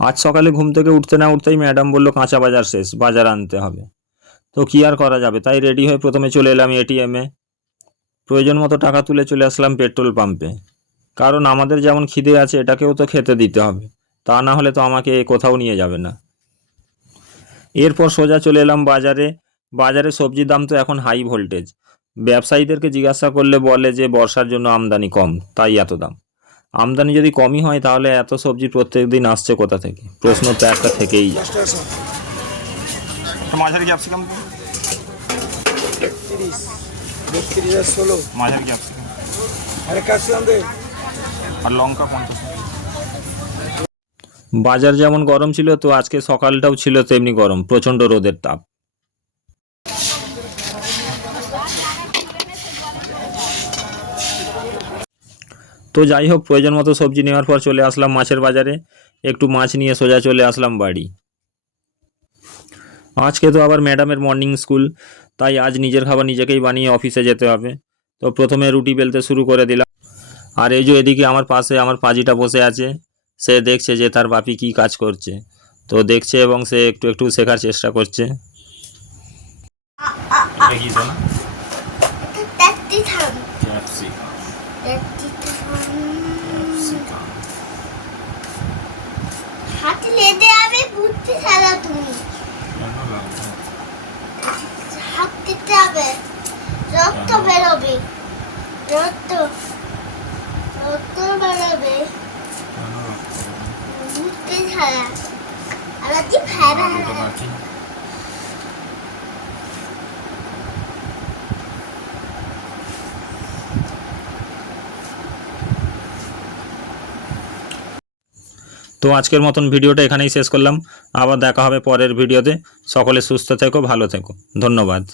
আজ সকালে ঘুম থেকে উঠতে না উঠতেই ম্যাডাম বলল কাঁচা বাজার শেষ, বাজার আনতে হবে। তো কি আর করা যাবে, তাই রেডি হয়ে প্রথমে চলে এলাম এটিএমে। প্রয়োজন মতো টাকা তুলে চলে আসলাম পেট্রোল পাম্পে, কারণ আমাদের যেমন খিদে আছে এটাকেও তো খেতে দিতে হবে, তা না হলে তো আমাকে কোথাও নিয়ে যাবে না। এরপর সোজা চলে এলাম বাজারে। বাজারে সবজির দাম তো এখন হাই ভোল্টেজ। ব্যবসায়ীদেরকে জিজ্ঞাসা করলে বলে যে বর্ষার জন্য আমদানি কম, তাই এত দাম। আমদানি যদি কমই হয় তাহলে এত সবজি প্রত্যেক দিন আসছে কোথা থেকে, প্রশ্ন তো একটা থেকেই যায়। মাঝারি ক্যাপসিকাম 30 32 আর 16 মাঝারি ক্যাপসিকাম আরে ক্যাপসিকাম দে আর লঙ্কা 50। বাজার যেমন গরম ছিল তো আজকে সকালটাও ছিল তেমনি গরম, প্রচণ্ড রোদের তাপ। তো যাই হোক, প্রয়োজন মতো সবজি নেওয়ার পর চলে আসলাম মাছের বাজারে। একটু মাছ নিয়ে সোজা চলে আসলাম বাড়ি। আজকে তো আবার ম্যাডামের মর্নিং স্কুল, তাই আজ নিজের খাবার নিজেকেই বানিয়ে অফিসে যেতে হবে। তো প্রথমে রুটি বেলতে শুরু করে দিলাম। আর এই যে এদিকে আমার পাশে আমার পাজিটা বসে আছে, সে দেখছে যে তার বাপি কি কাজ করছে। তো দেখছে এবং সে একটু একটু শেখার চেষ্টা করছে। হাতে লেদে আবে বুদ্ধি খেলা তুমি হাত দিতে হবে, রক্ত বেরোবে, রক্ত বেরোবে, বুদ্ধি খেলা আলাদি ফেরা। তো আজকের মতন ভিডিওটা এখানেই শেষ করলাম। আবার দেখা হবে পরের ভিডিওতে। সকলে সুস্থ থেকো, ভালো থেকো। ধন্যবাদ।